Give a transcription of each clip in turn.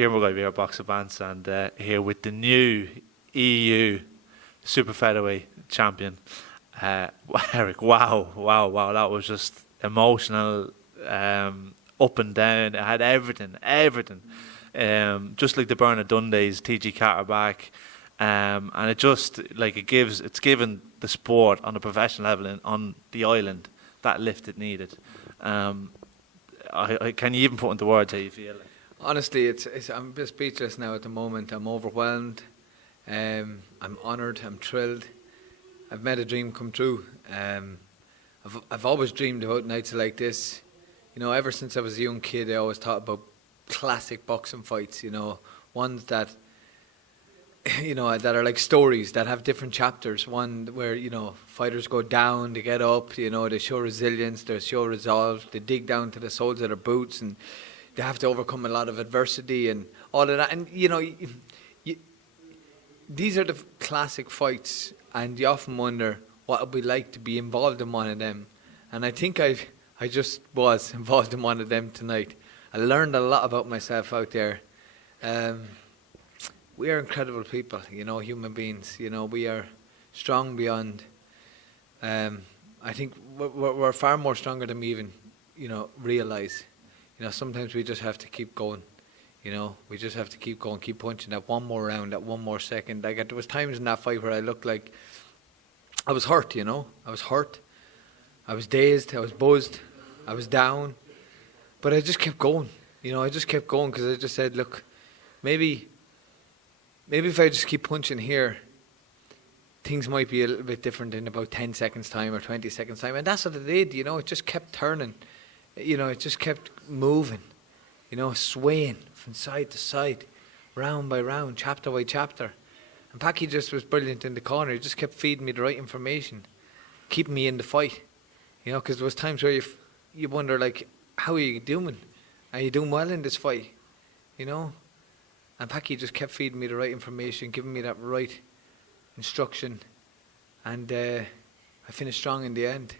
Kieran McGuire here, Boxer Bants, and here with the new EU Super Featherweight champion, Eric. Wow, that was just emotional, up and down. It had everything. Just like the Bernard Dundays, TG Carter back, and it's given the sport on a professional level on the island that lift it needed. Can you even put into words how you feel? Honestly, I'm a bit speechless now at the moment. I'm overwhelmed. I'm honoured. I'm thrilled. I've made a dream come true. I've always dreamed about nights like this. You know, ever since I was a young kid, I always thought about classic boxing fights. You know, ones that that are like stories that have different chapters. One where fighters go down, they get up. They show resilience, they show resolve, they dig down to the soles of their boots, and they have to overcome a lot of adversity and all of that. And these are the classic fights, and you often wonder what it would be like to be involved in one of them. And I think I just was involved in one of them tonight. I learned a lot about myself out there. We are incredible people, human beings. We are strong beyond. I think we're far more stronger than we even, realise. Sometimes we just have to keep going. We just have to keep going, keep punching that one more round, that one more second. Like there was times in that fight where I looked like I was hurt. I was hurt. I was dazed. I was buzzed. I was down. But I just kept going. I just kept going because I just said, look, maybe if I just keep punching here, things might be a little bit different in about 10 seconds time or 20 seconds time. And that's what it did. It just kept turning. It just kept moving. Swaying from side to side, round by round, chapter by chapter. And Packy just was brilliant in the corner. He just kept feeding me the right information, keeping me in the fight. Because there was times where you wonder, like, how are you doing? Are you doing well in this fight? And Packy just kept feeding me the right information, giving me that right instruction. And I finished strong in the end.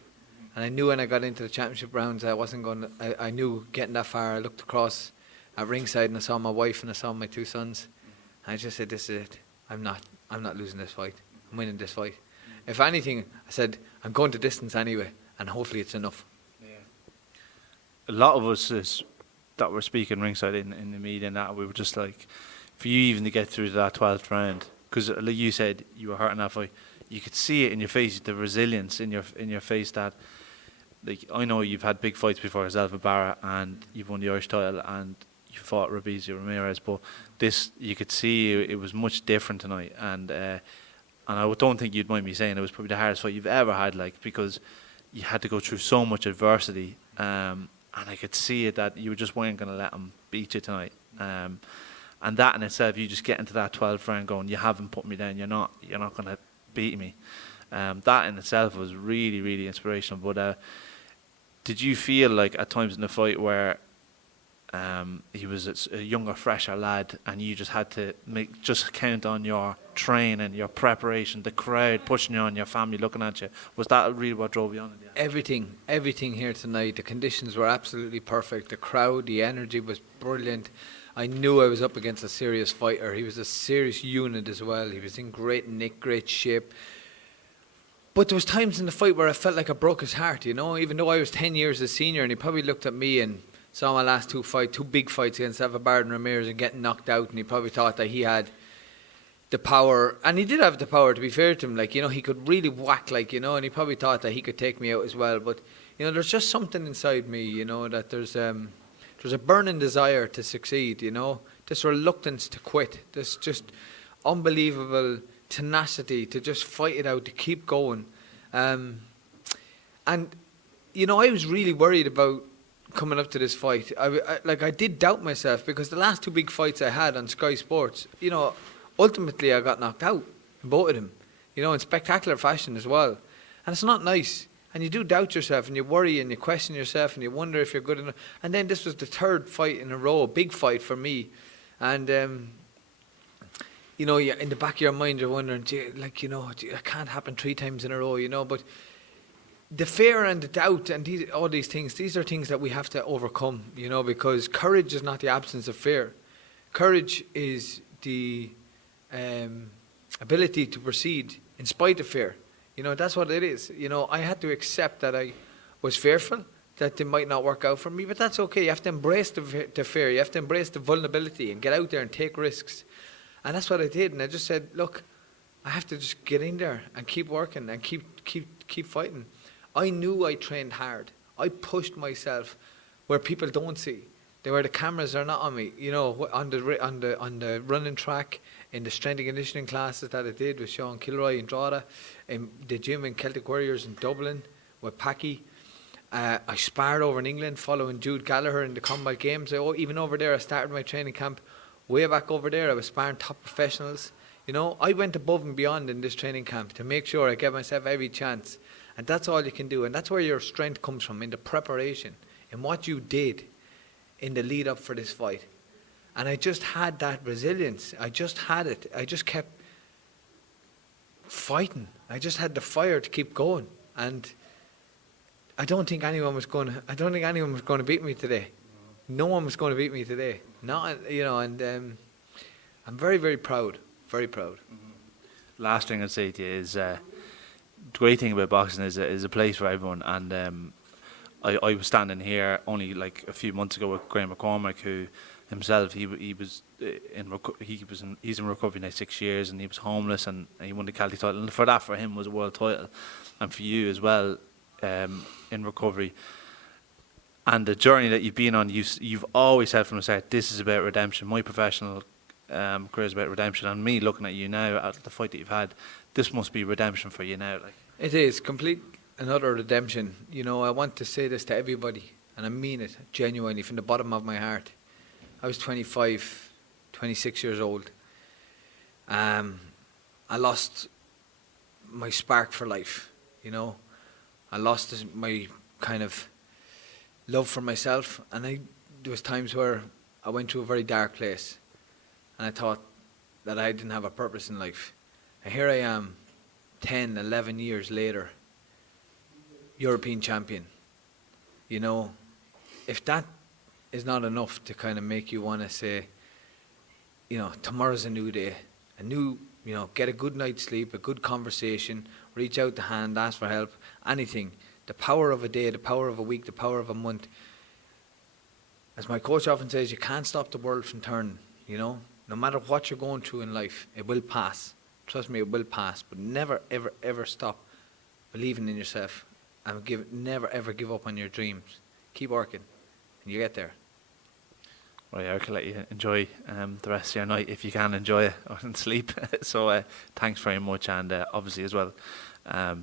And I knew when I got into the championship rounds, I knew getting that far. I looked across at ringside and I saw my wife and I saw my two sons. And I just said, this is it. I'm not losing this fight. I'm winning this fight. If anything, I said, I'm going to distance anyway, and hopefully it's enough. Yeah. A lot of us that were speaking ringside in the media and that, we were just like, for you even to get through to that 12th round, because like you said, you were hurt in that fight, you could see it in your face, the resilience in your face that, like, I know you've had big fights before yourself with Barra and you've won the Irish title and you fought Rabizio Ramirez, but this, you could see it was much different tonight, and I don't think you'd mind me saying it was probably the hardest fight you've ever had, like, because you had to go through so much adversity, and I could see it that you just weren't going to let him beat you tonight, and that in itself, you just get into that 12th round going, you haven't put me down, you're not going to beat me. That in itself was really, really inspirational. But did you feel like at times in the fight where he was a younger, fresher lad, and you just had to just count on your training, your preparation, the crowd pushing you on, your family looking at you? Was that really what drove you on? Everything here tonight. The conditions were absolutely perfect. The crowd, the energy was brilliant. I knew I was up against a serious fighter. He was a serious unit as well. He was in great nick, great shape. But there was times in the fight where I felt like I broke his heart, even though I was 10 years his senior, and he probably looked at me and saw my last two big fights against Eva and Ramirez and getting knocked out, and he probably thought that he had the power, and he did have the power, to be fair to him, he could really whack, and he probably thought that he could take me out as well. But there's just something inside me, that there's a burning desire to succeed, this reluctance to quit, this just unbelievable tenacity to just fight it out, to keep going. And I was really worried about coming up to this fight. I did doubt myself, because the last two big fights I had on Sky Sports, ultimately I got knocked out in both of them, in spectacular fashion as well. And it's not nice. And you do doubt yourself, and you worry, and you question yourself, and you wonder if you're good enough. And then this was the third fight in a row, a big fight for me. And in the back of your mind, you're wondering, it can't happen 3 times in a row, but the fear and the doubt and all these things, these are things that we have to overcome, because courage is not the absence of fear. Courage is the ability to proceed in spite of fear. You know, that's what it is. You know, I had to accept that I was fearful, that it might not work out for me, but that's okay. You have to embrace the fear. You have to embrace the vulnerability and get out there and take risks. And that's what I did. And I just said, look, I have to just get in there and keep working and keep fighting. I knew I trained hard. I pushed myself where people don't see. Where the cameras are not on me, you know, on the running track, in the strength and conditioning classes that I did with Sean Kilroy and Drogheda, in the gym in Celtic Warriors in Dublin with Packy. I sparred over in England following Jude Gallagher in the Combat Games. Even over there, I started my training camp way back over there. I was sparring top professionals. You know, I went above and beyond in this training camp to make sure I gave myself every chance. And that's all you can do. And that's where your strength comes from, in the preparation, in what you did in the lead up for this fight. And I just had that resilience. I just had it. I just kept fighting. I just had the fire to keep going. And I don't think anyone was going to beat me today. No one was going to beat me today. Not, you know, and I'm very, very proud. Very proud. Last thing I'd say to you is the great thing about boxing is a place for everyone. And I was standing here only like a few months ago with Graham McCormack, who himself he's in recovery now 6 years, and he was homeless, and he won the Celtic title, and for him was a world title, and for you as well, in recovery. And the journey that you've been on, you've always said from the start, this is about redemption. My professional career is about redemption, and me looking at you now at the fight that you've had, this must be redemption for you now. Like, it is complete. Another redemption. You know, I want to say this to everybody, and I mean it genuinely from the bottom of my heart. I was 25, 26 years old. I lost my spark for life, you know. I lost my kind of love for myself, and there was times where I went to a very dark place, and I thought that I didn't have a purpose in life. And here I am, 10, 11 years later, European champion. You know, if that is not enough to kind of make you want to say, you know, tomorrow's a new day, you know, get a good night's sleep, a good conversation, reach out the hand, ask for help, anything. The power of a day, the power of a week, the power of a month. As my coach often says, you can't stop the world from turning, you know. No matter what you're going through in life, it will pass. Trust me, it will pass. But never, ever, ever stop believing in yourself. And never ever give up on your dreams. Keep working, and you get there. Well, yeah, I can let you enjoy the rest of your night if you can enjoy it and sleep. So thanks very much, and obviously as well,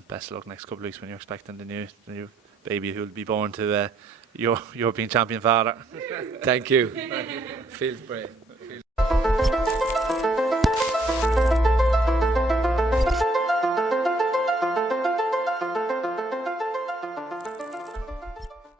best of luck next couple of weeks when you're expecting the new baby who will be born to your European champion father. Thank you. Feels brave.